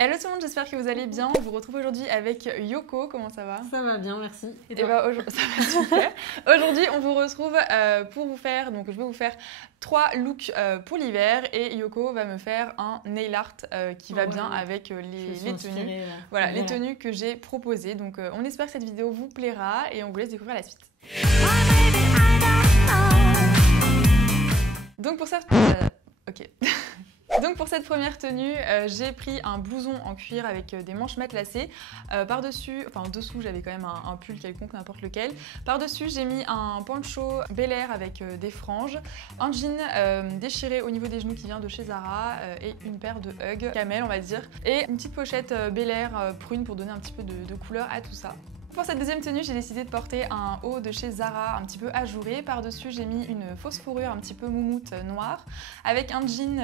Hello tout le monde, j'espère que vous allez bien. On vous retrouve aujourd'hui avec Yoko. Comment ça va? Ça va bien, merci. Et toi? Ça va super. Aujourd'hui, on vous retrouve pour vous faire, donc je vais vous faire 3 looks pour l'hiver et Yoko va me faire un nail art qui va bien avec les tenues. Voilà, les tenues que j'ai proposées. Donc on espère que cette vidéo vous plaira et on vous laisse découvrir la suite. Donc pour cette... ok. Donc pour cette première tenue, j'ai pris un blouson en cuir avec des manches matelassées. Par-dessus, enfin en dessous, j'avais quand même un pull quelconque, n'importe lequel. Par-dessus, j'ai mis un poncho Bel Air avec des franges, un jean déchiré au niveau des genoux qui vient de chez Zara et une paire de Hug camel, on va dire. Et une petite pochette Bel Air prune pour donner un petit peu de couleur à tout ça. Pour cette deuxième tenue, j'ai décidé de porter un haut de chez Zara un petit peu ajouré. Par-dessus, j'ai mis une fausse fourrure un petit peu moumoute noire avec un jean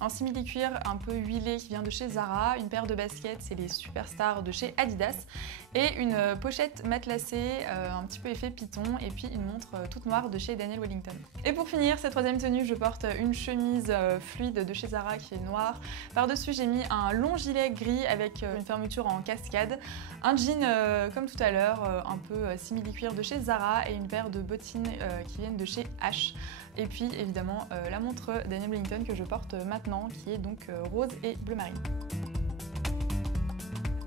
en simili-cuir un peu huilé qui vient de chez Zara, une paire de baskets, c'est les Superstars de chez Adidas et une pochette matelassée un petit peu effet python et puis une montre toute noire de chez Daniel Wellington. Et pour finir, cette troisième tenue, je porte une chemise fluide de chez Zara qui est noire. Par-dessus, j'ai mis un long gilet gris avec une fermeture en cascade, un jean comme tout à l'heure, un peu simili-cuir de chez Zara et une paire de bottines qui viennent de chez H. Et puis évidemment la montre Daniel Wellington que je porte maintenant qui est donc rose et bleu marine.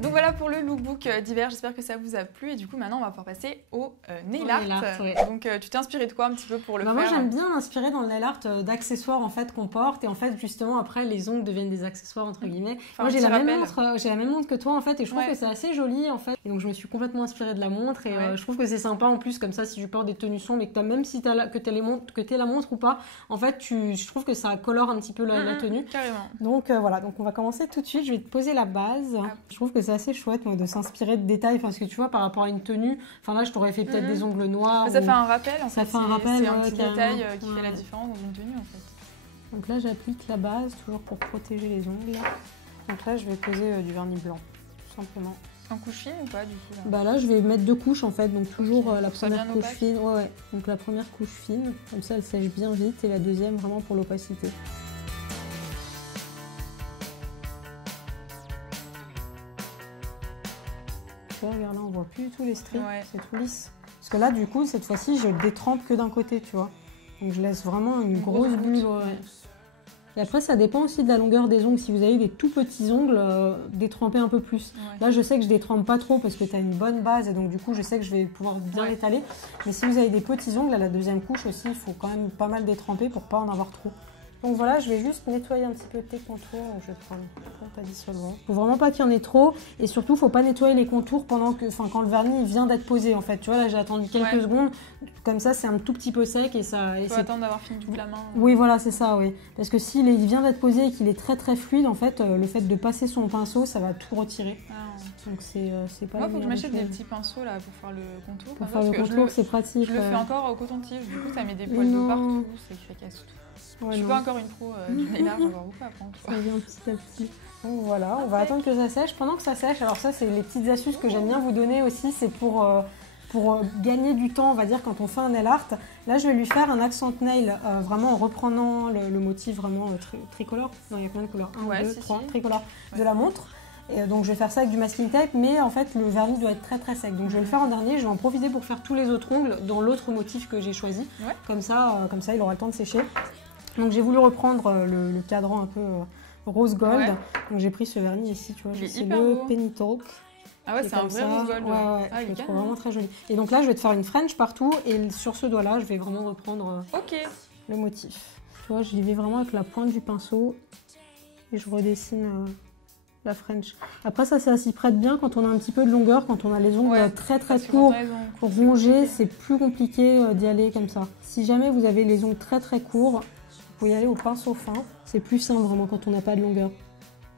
Donc voilà pour le lookbook d'hiver, j'espère que ça vous a plu et du coup maintenant on va pouvoir passer au nail art. Ouais. Donc tu t'es inspiré de quoi un petit peu pour le faire? Moi j'aime bien m'inspirer dans le nail art d'accessoires en fait qu'on porte et en fait justement après les ongles deviennent des accessoires entre guillemets. Enfin, moi j'ai la même montre que toi en fait et je trouve que c'est assez joli en fait. Et donc je me suis complètement inspirée de la montre et je trouve que c'est sympa en plus comme ça si tu portes des tenues sombres et que même si t'aies la montre ou pas, en fait je trouve que ça colore un petit peu la tenue. Carrément. Donc voilà, donc on va commencer tout de suite, je vais te poser la base. Je trouve que c'est assez chouette moi, de s'inspirer de détails parce que tu vois par rapport à une tenue, enfin là je t'aurais fait peut-être des ongles noirs. Mais ça fait un rappel en fait, ça fait un rappel, c'est un petit détail qui fait la différence dans une tenue en fait. Donc là j'applique la base toujours pour protéger les ongles. Donc là je vais poser du vernis blanc tout simplement. En couche fine ou pas du coup là? Bah là je vais mettre 2 couches en fait, donc toujours la première couche fine. Ouais. Donc la première couche fine, comme ça elle sèche bien vite et la deuxième vraiment pour l'opacité. Regarde là on voit plus du tout les stries, c'est tout lisse. Parce que là du coup cette fois-ci je détrempe que d'un côté tu vois. Donc je laisse vraiment une grosse bulle. Et après ça dépend aussi de la longueur des ongles. Si vous avez des tout petits ongles, détrempez un peu plus. Là je sais que je détrempe pas trop parce que tu as une bonne base et donc du coup je sais que je vais pouvoir bien l'étaler. Mais si vous avez des petits ongles, à la deuxième couche aussi il faut quand même pas mal détremper pour pas en avoir trop. Donc voilà, je vais juste nettoyer un petit peu tes contours. Je vais prendre un dissolvant. Faut vraiment pas qu'il y en ait trop. Et surtout, faut pas nettoyer les contours quand le vernis vient d'être posé en fait. Tu vois, là j'ai attendu quelques secondes. Comme ça, c'est un tout petit peu sec et ça. Il faut attendre d'avoir fini toute la main. Oui, voilà, c'est ça, oui. Parce que s'il vient d'être posé et qu'il est très très fluide, en fait, le fait de passer son pinceau, ça va tout retirer. Donc c'est pas. Moi, faut que je m'achète des petits pinceaux là pour faire le contour. Pour faire le contour, c'est pratique. Je le fais encore au coton-tige. Du coup, ça met des poils de partout. C'est fracasse tout. Je suis pas encore une pro du nail art, j'ai encore beaucoup à apprendre. Ça vient petit à petit. Donc voilà, on va attendre que ça sèche. Pendant que ça sèche, alors ça c'est les petites astuces que j'aime bien vous donner aussi, c'est pour gagner du temps, on va dire, quand on fait un nail art. Là je vais lui faire un accent nail, vraiment en reprenant le motif vraiment tricolore. Non, il y a combien de couleurs? 1, 2, 3, tricolore de la montre. Et donc je vais faire ça avec du masking tape, mais en fait le vernis doit être très très sec. Donc je vais le faire en dernier, je vais en profiter pour faire tous les autres ongles dans l'autre motif que j'ai choisi. Comme ça il aura le temps de sécher. Donc j'ai voulu reprendre le cadran un peu rose gold. Donc j'ai pris ce vernis ici, tu vois, c'est le Penny Talk. Ah ouais, c'est un vrai rose gold. Je le trouve vraiment très joli. Et donc là je vais te faire une French partout et sur ce doigt là je vais vraiment reprendre le motif. Tu vois, j'y vais vraiment avec la pointe du pinceau et je redessine la French. Après ça s'y prête bien quand on a un petit peu de longueur, quand on a les ongles très courts, rongés, c'est plus compliqué d'y aller comme ça. Si jamais vous avez les ongles très courts, vous pouvez y aller au pinceau fin, c'est plus simple vraiment quand on n'a pas de longueur.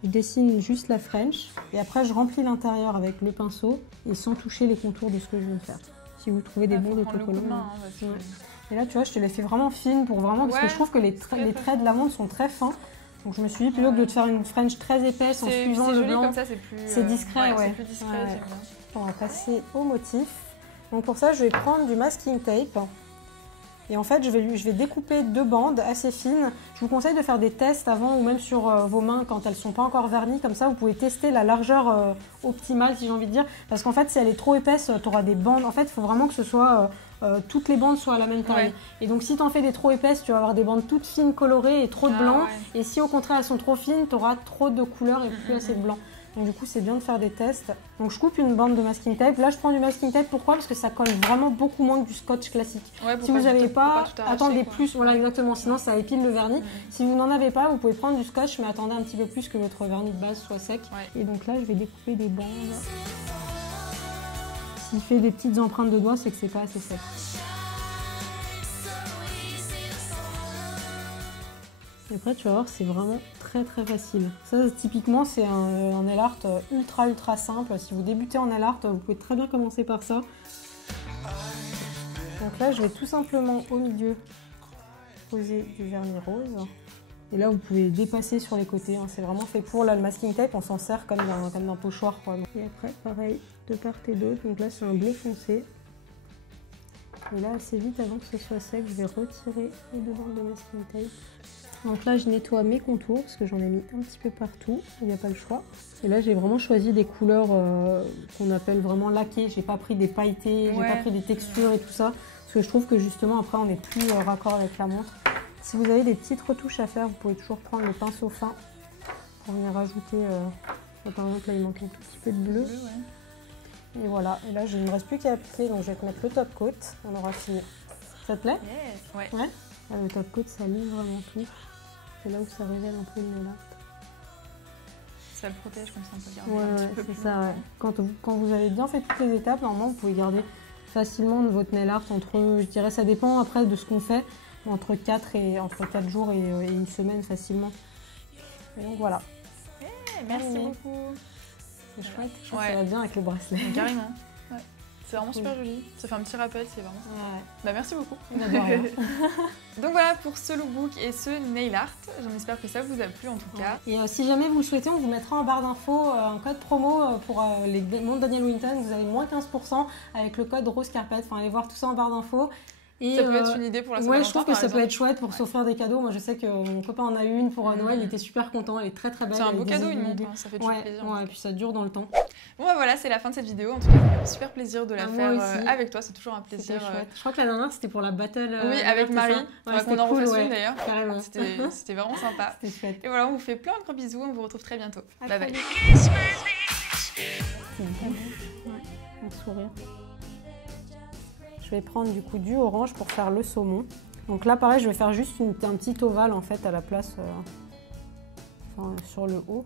Je dessine juste la French et après je remplis l'intérieur avec le pinceau et sans toucher les contours de ce que je veux faire. Si vous trouvez des bons autocollants. Et là tu vois, je te les fais vraiment fines pour vraiment parce que je trouve que les traits de la montre sont très fins. Donc je me suis dit plutôt que de te faire une French très épaisse en suivant le blanc, c'est discret. C'est plus discret, j'aime bien. On va passer au motif. Donc pour ça je vais prendre du masking tape. Et en fait, je vais découper 2 bandes assez fines. Je vous conseille de faire des tests avant ou même sur vos mains quand elles ne sont pas encore vernies. Comme ça, vous pouvez tester la largeur optimale, si j'ai envie de dire. Parce qu'en fait, si elle est trop épaisse, tu auras des bandes. En fait, il faut vraiment que ce soit toutes les bandes soient à la même taille. Ouais. Et donc, si tu en fais des trop épaisses, tu vas avoir des bandes toutes fines, colorées et trop de blanc. Ouais. Et si au contraire, elles sont trop fines, tu auras trop de couleurs et plus assez de blanc. Donc du coup, c'est bien de faire des tests. Donc je coupe une bande de masking tape. Là, je prends du masking tape. Pourquoi? Parce que ça colle vraiment beaucoup moins que du scotch classique. Ouais, si vous n'avez pas, attendez plus. Voilà, exactement. Sinon, ça épile le vernis. Si vous n'en avez pas, vous pouvez prendre du scotch, mais attendez un petit peu plus que votre vernis de base soit sec. Ouais. Et donc là, je vais découper des bandes. S'il fait des petites empreintes de doigts, c'est que c'est pas assez sec. Et après, tu vas voir, c'est vraiment très facile. Ça, typiquement, c'est un nail art ultra simple. Si vous débutez en nail art, vous pouvez très bien commencer par ça. Donc là, je vais tout simplement au milieu poser du vernis rose. Et là, vous pouvez dépasser sur les côtés. Hein. C'est vraiment fait pour. Là, le masking tape, on s'en sert comme d'un pochoir, quoi. Et après, pareil, de part et d'autre. Donc là, c'est un bleu foncé. Et là, assez vite, avant que ce soit sec, je vais retirer les 2 bandes de masking tape. Donc là, je nettoie mes contours parce que j'en ai mis un petit peu partout, il n'y a pas le choix. Et là, j'ai vraiment choisi des couleurs qu'on appelle vraiment laquées. J'ai pas pris des pailletés, j'ai pas pris des textures et tout ça. Parce que je trouve que justement, après, on est plus raccord avec la montre. Si vous avez des petites retouches à faire, vous pouvez toujours prendre le pinceau fin pour venir rajouter. Par exemple, là, il manque un tout petit peu de bleu. Et voilà. Et là, il ne me reste plus qu'à appliquer, donc je vais te mettre le top coat. On aura fini. Ça te plaît? Yes. Ouais. Le top coat, ça lisse vraiment tout. C'est là où ça révèle un peu le nail art. Ça le protège comme ça, on peut garder un petit peu plus. C'est ça, ouais. Quand vous avez bien fait toutes les étapes, normalement, vous pouvez garder facilement votre nail art entre, je dirais, ça dépend après de ce qu'on fait, entre 4 jours et une semaine facilement. Et donc voilà. Merci beaucoup. C'est chouette, je trouve que ça va bien avec le bracelet. Carrément. Ouais. C'est vraiment super joli. Ça fait un petit rappel, c'est vraiment sympa. Ouais. Bah, merci beaucoup. Donc voilà pour ce lookbook et ce nail art. J'espère que ça vous a plu en tout cas. Et si jamais vous le souhaitez, on vous mettra en barre d'infos un code promo pour les montres Daniel Wellington. Vous avez moins 15% avec le code Rose Carpet. Enfin, allez voir tout ça en barre d'infos. Et ça peut être une idée pour la Saint-Valentin. Ouais, je trouve que ça peut être chouette pour s'offrir des cadeaux. Moi, je sais que mon copain en a une pour Noël, il était super content. Elle est très belle. C'est un beau cadeau, une montre, ça fait toujours plaisir. Ouais, et puis ça dure dans le temps. Bon, bah voilà, c'est la fin de cette vidéo. En tout cas, ça fait super plaisir de la faire avec toi. C'est toujours un plaisir. Chouette. Je crois que la dernière, c'était pour la battle. Oui, avec Marie. Qu'on en refasse une d'ailleurs. Carrément. C'était vraiment sympa. C'était chouette. Et voilà, on vous fait plein de gros bisous. On vous retrouve très bientôt. Bye bye. Un sourire. Je vais prendre du coup du orange pour faire le saumon. Donc là pareil, je vais faire juste un petit ovale en fait à la place sur le haut.